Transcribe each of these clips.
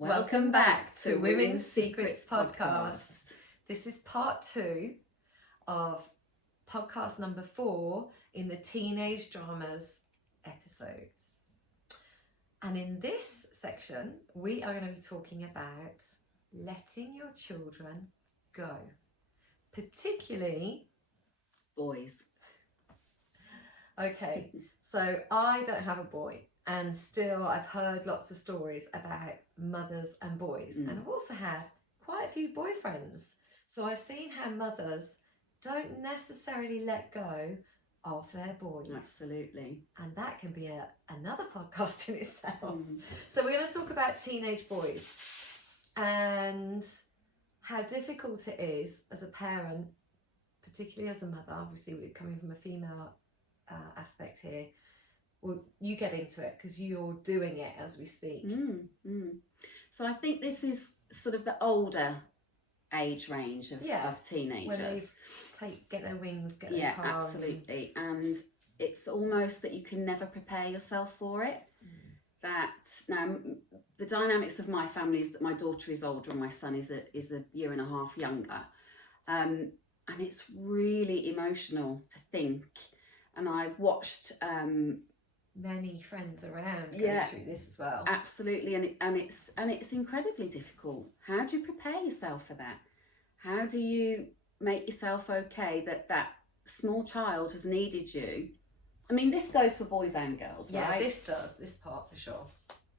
Welcome back to Women's Secrets Podcast. This is part 2 of podcast number 4 in the teenage dramas episodes. And in this section, we are going to be talking about letting your children go, particularly boys. Okay, so I don't have a boy, and still I've heard lots of stories about mothers and boys, and I've also had quite a few boyfriends. So I've seen how mothers don't necessarily let go of their boys. Absolutely. And that can be another podcast in itself. So we're going to talk about teenage boys and how difficult it is as a parent, particularly as a mother. Obviously, we're coming from a female aspect here. Well, you get into it because you're doing it as we speak. So I think this is sort of the older age range of teenagers. When they get their wings, get their car. Yeah, absolutely. And it's almost that you can never prepare yourself for it. That now the dynamics of my family is that my daughter is older and my son is a year and a half younger. And it's really emotional to think. And I've watched many friends around going through this as well. Absolutely, and it's incredibly difficult. How do you prepare yourself for that? How do you make yourself okay that small child has needed you? I mean, this goes for boys and girls, right? Yeah, this part for sure.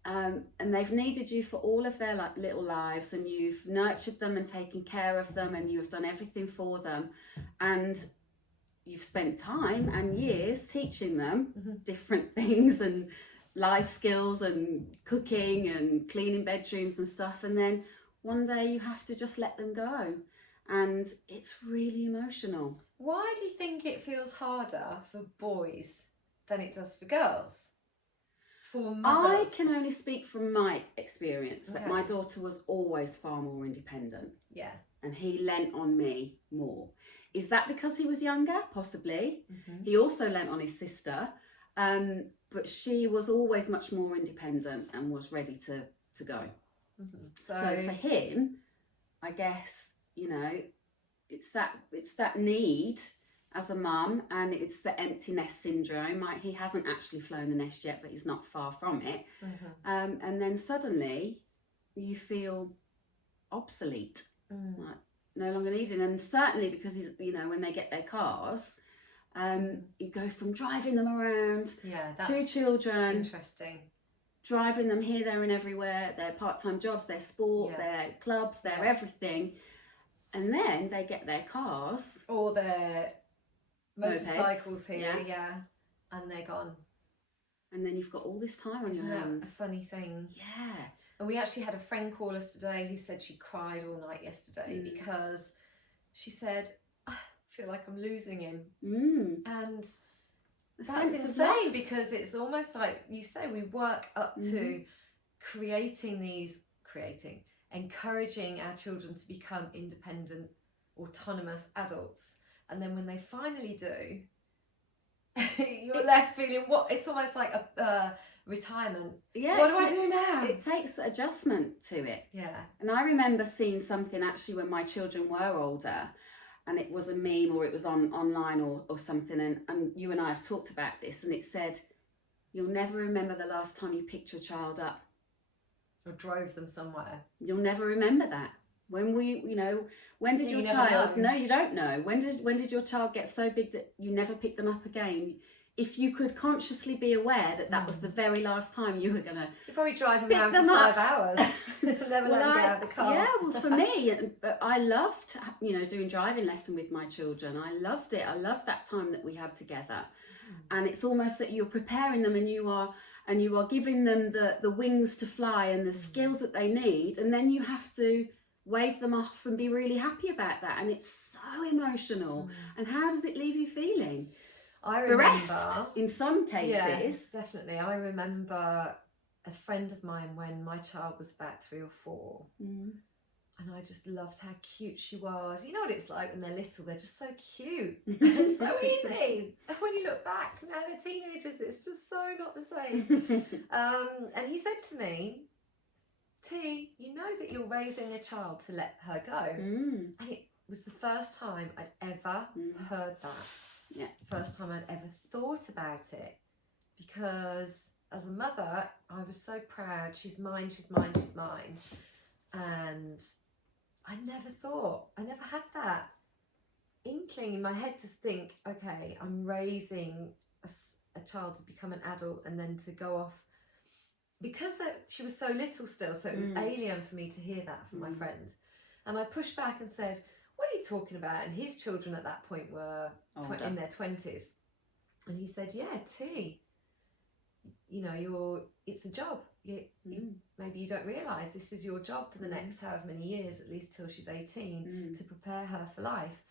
And they've needed you for all of their little lives, and you've nurtured them and taken care of them, and you've done everything for them, and you've spent time and years teaching them different things and life skills and cooking and cleaning bedrooms and stuff, and then one day you have to just let them go, and it's really emotional. Why do you think it feels harder for boys than it does for girls? For mothers? I can only speak from my experience that my daughter was always far more independent. Yeah. And he lent on me more. Is that because he was younger? Possibly. He also lent on his sister, but she was always much more independent and was ready to go. So for him, I guess, it's that need as a mum, and it's the empty nest syndrome. He hasn't actually flown the nest yet, but he's not far from it. And then suddenly you feel obsolete. Like, no longer needed. And certainly because he's, when they get their cars, you go from driving them around, two children, interesting, driving them here, there and everywhere, their part-time jobs, their sport, their clubs, their everything, and then they get their cars or their motorcycles here, and they're gone. And then you've got all this time on your hands. A funny thing? Yeah. And we actually had a friend call us today who said she cried all night yesterday because she said, I feel like I'm losing him. And that's insane because it's almost like you say, we work up to encouraging our children to become independent, autonomous adults. And then when they finally do, you're left feeling it's almost like a retirement. What do I do now? It takes adjustment to it. Yeah. And I remember seeing something actually when my children were older, and it was a meme or it was online or something, and you and I have talked about this, and it said, you'll never remember the last time you picked your child up. Or drove them somewhere. You'll never remember that. When when did your child... No, you don't know. When did your child get so big that you never picked them up again? If you could consciously be aware that was the very last time you were going to... You're probably driving around for 5 hours. Never let them get out of the car. Yeah, well, for me, I loved, doing driving lesson with my children. I loved it. I loved that time that we had together. And it's almost that you're preparing them, and you are giving them the wings to fly and the skills that they need. And then you have to wave them off and be really happy about that. And it's so emotional. And how does it leave you feeling? I remember bereft in some cases. Yes, definitely. I remember a friend of mine when my child was about 3 or 4, and I just loved how cute she was. You know what it's like when they're little, they're just so cute and so easy. And when you look back, now they're teenagers, it's just so not the same. And he said to me, T, you know that you're raising a child to let her go. Mm. And it was the first time I'd ever heard that. Yeah. First time I'd ever thought about it. Because as a mother, I was so proud. She's mine, she's mine, she's mine. And I never had that inkling in my head to think, okay, I'm raising a child to become an adult and then to go off. Because she was so little still, so it was alien for me to hear that from my friend. And I pushed back and said, what are you talking about? And his children at that point were in their 20s. And he said, yeah, T, you know, it's a job. Maybe you don't realise this is your job for the next however many years, at least till she's 18, to prepare her for life.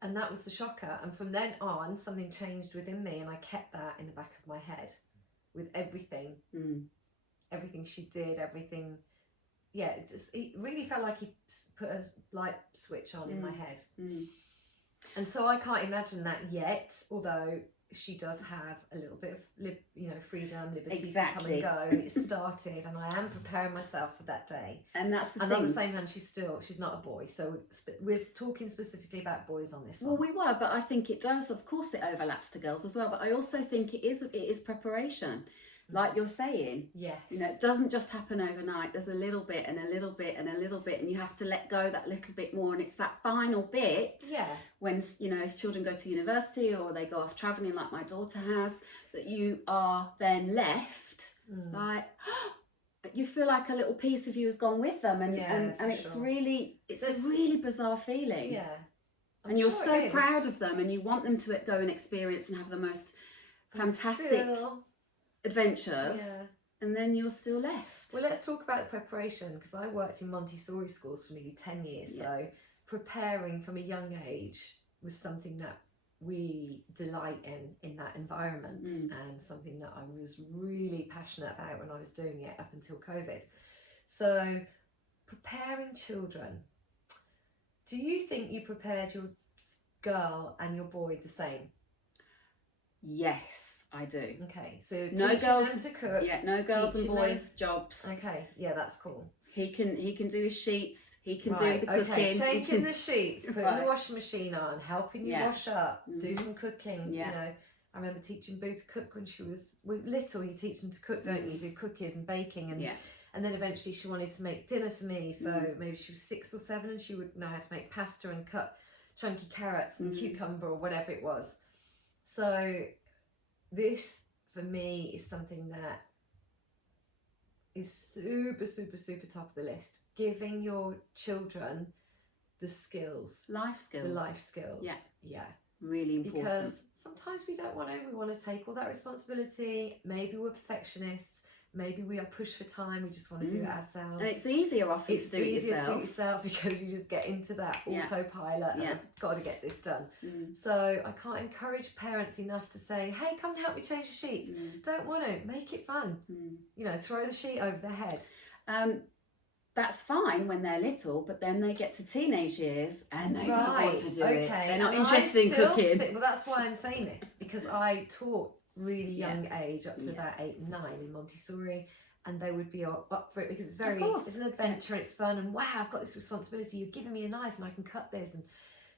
And that was the shocker. And from then on, something changed within me, and I kept that in the back of my head with everything. Everything she did, everything. Yeah, it really felt like he put a light switch on in my head. And so I can't imagine that yet, although she does have a little bit of freedom, liberty to come and go. And it started, and I am preparing myself for that day. And that's the thing. And on the same hand, she's not a boy. So we're talking specifically about boys on this one. Well, we were, but I think it does. Of course, it overlaps to girls as well. But I also think it is preparation. Like you're saying, yes, you know, it doesn't just happen overnight. There's a little bit and a little bit and a little bit, and you have to let go that little bit more. And it's that final bit, when, you know, if children go to university or they go off traveling, like my daughter has, that you are then left like, you feel like a little piece of you has gone with them, and it's really, it's a really bizarre feeling. Yeah, and you're so proud of them, and you want them to go and experience and have the most fantastic adventures, and then you're still left. Well, let's talk about the preparation, because I worked in Montessori schools for nearly 10 years, so preparing from a young age was something that we delight in that environment, and something that I was really passionate about when I was doing it up until COVID. So preparing children, do you think you prepared your girl and your boy the same? Yes, I do. Okay, so no girls them to cook. Yeah, no girls and boys jobs. Okay, yeah, that's cool. He can do his sheets. He can do the cooking. Okay, changing the sheets, putting the washing machine on, helping you wash up, do some cooking. You know, I remember teaching Boo to cook when she was little. You teach them to cook, don't you? You do cookies and baking, and then eventually she wanted to make dinner for me. So maybe she was 6 or 7, and she would know how to make pasta and cut chunky carrots and cucumber or whatever it was. So this, for me, is something that is super, super, super top of the list. Giving your children the skills. Life skills. The life skills. Yeah. Really important. Because sometimes we don't want to. We want to take all that responsibility. Maybe we're perfectionists. Maybe we are pushed for time. We just want to do it ourselves. And it's easier often to do it yourself. It's easier to do it yourself because you just get into that autopilot and I've got to get this done. So I can't encourage parents enough to say, hey, come and help me change the sheets. Don't want to. Make it fun. You know, throw the sheet over their head. That's fine when they're little, but then they get to teenage years and they don't want to do it. They're not interested in cooking. Well, that's why I'm saying this, because I taught really young age up to about 8 and 9 in Montessori, and they would be up for it because it's it's an adventure, it's fun, and wow, I've got this responsibility, you've given me a knife and I can cut this. And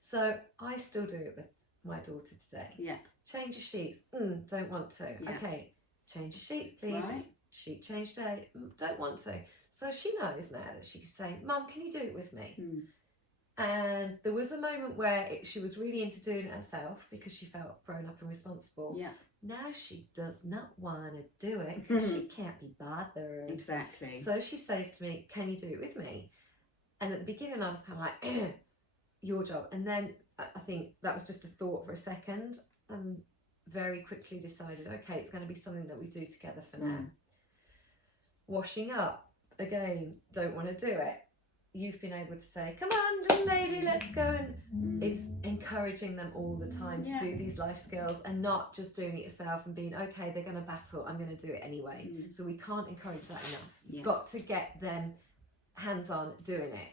so I still do it with my daughter today. Change your sheets. Don't want to. Okay, change your sheets, please. Sheet change day. Don't want to. So she knows now that she can say, Mum, can you do it with me? And there was a moment where she was really into doing it herself because she felt grown up and responsible. Now she does not want to do it because she can't be bothered. Exactly. So she says to me, can you do it with me? And at the beginning I was kind of like, your job. And then I think that was just a thought for a second, and very quickly decided, okay, it's going to be something that we do together for now. Washing up, again, don't want to do it. You've been able to say, come on, little lady, let's go. And it's encouraging them all the time to do these life skills and not just doing it yourself and being, okay, they're going to battle, I'm going to do it anyway. So we can't encourage that enough. You've got to get them hands-on doing it.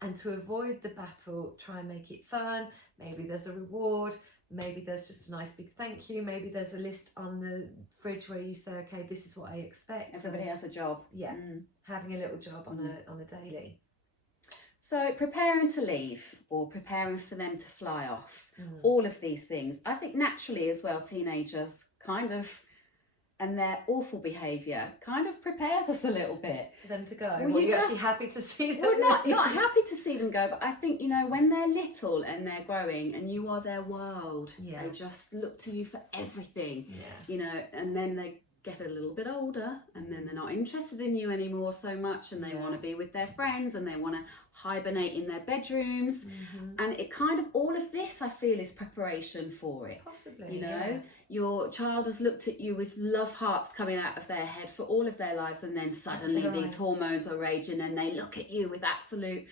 And to avoid the battle, try and make it fun. Maybe there's a reward. maybe there's just a nice big thank you. Maybe there's a list on the fridge where you say, okay, this is what I expect. Everybody has a job. Yeah, having a little job on a daily. So preparing to leave or preparing for them to fly off, all of these things, I think naturally as well, teenagers kind of, and their awful behaviour kind of prepares us a little bit. For them to go. Well, you're actually happy to see them. Well, not happy to see them go, but I think, you know, when they're little and they're growing and you are their world, they just look to you for everything, you know, and then they get a little bit older and then they're not interested in you anymore so much, and they want to be with their friends and they want to hibernate in their bedrooms, and it kind of, all of this I feel is preparation for it. Possibly, you know, your child has looked at you with love hearts coming out of their head for all of their lives, and then suddenly these hormones are raging and they look at you with absolute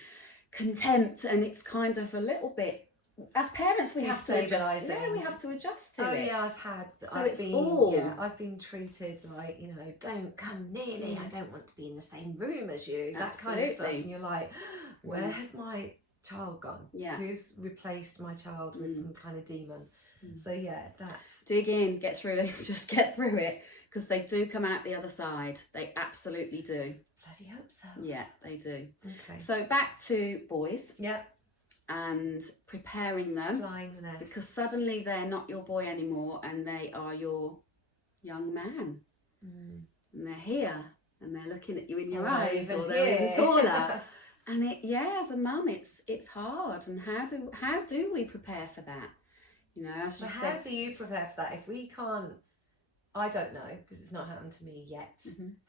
contempt, and it's kind of a little bit, as parents we have to adjust. We have to adjust to it. I've been treated like, you know, don't come near me, I don't want to be in the same room as you, that kind of stuff, and you're like, where has my child gone? Who's replaced my child with some kind of demon? So that's, dig in, get through it, just get through it, because they do come out the other side. They absolutely do. Bloody hope so. Yeah, they do. Okay, so back to boys and preparing them, flying the nest, because suddenly they're not your boy anymore and they are your young man, and they're here and they're looking at you in your eyes, or they're even taller. And as a mum, it's hard. And how do we prepare for that? You know, as you said, how do you prepare for that if we can't? I don't know, because it's not happened to me yet.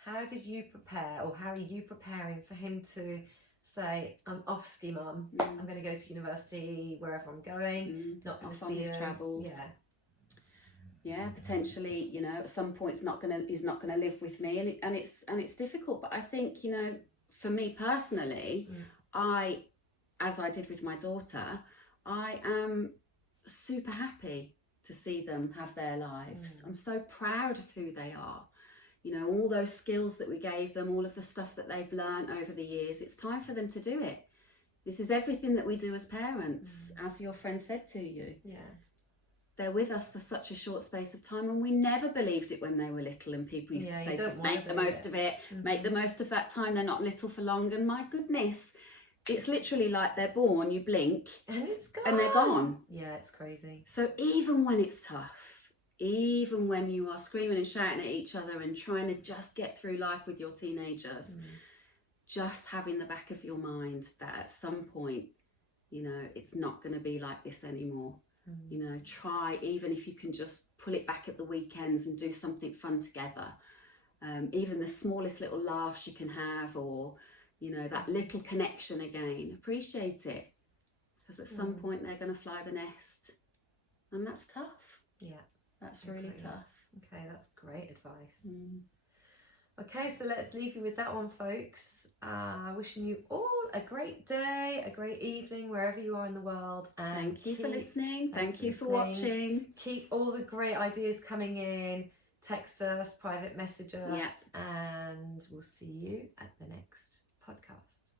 How did you prepare, or how are you preparing for him to say, I'm off ski mum, I'm going to go to university, wherever I'm going, not going to see his travels. Potentially, you know, at some point he's not going to live with me, and it's difficult. But I think, you know, for me personally, as I did with my daughter, I am super happy to see them have their lives. I'm so proud of who they are. You know, all those skills that we gave them, all of the stuff that they've learned over the years, it's time for them to do it. This is everything that we do as parents, as your friend said to you. They're with us for such a short space of time, and we never believed it when they were little, and people used to say, just make the most of it, make the most of that time, they're not little for long. And my goodness, it's literally like they're born, you blink and it's gone, and they're gone. Yeah, it's crazy. So even when it's tough, even when you are screaming and shouting at each other and trying to just get through life with your teenagers, just having the back of your mind that at some point, you know, it's not going to be like this anymore. You know, try, even if you can just pull it back at the weekends and do something fun together. Even the smallest little laughs you can have, or, you know, that little connection again, appreciate it. Because at some point they're going to fly the nest. And that's tough. Yeah. That's really tough. Okay, that's great advice. Okay, so let's leave you with that one, folks. Wishing you all a great day, a great evening, wherever you are in the world. And thank you for listening. Thank you for watching. Keep all the great ideas coming in. Text us, private message us, and we'll see you at the next podcast.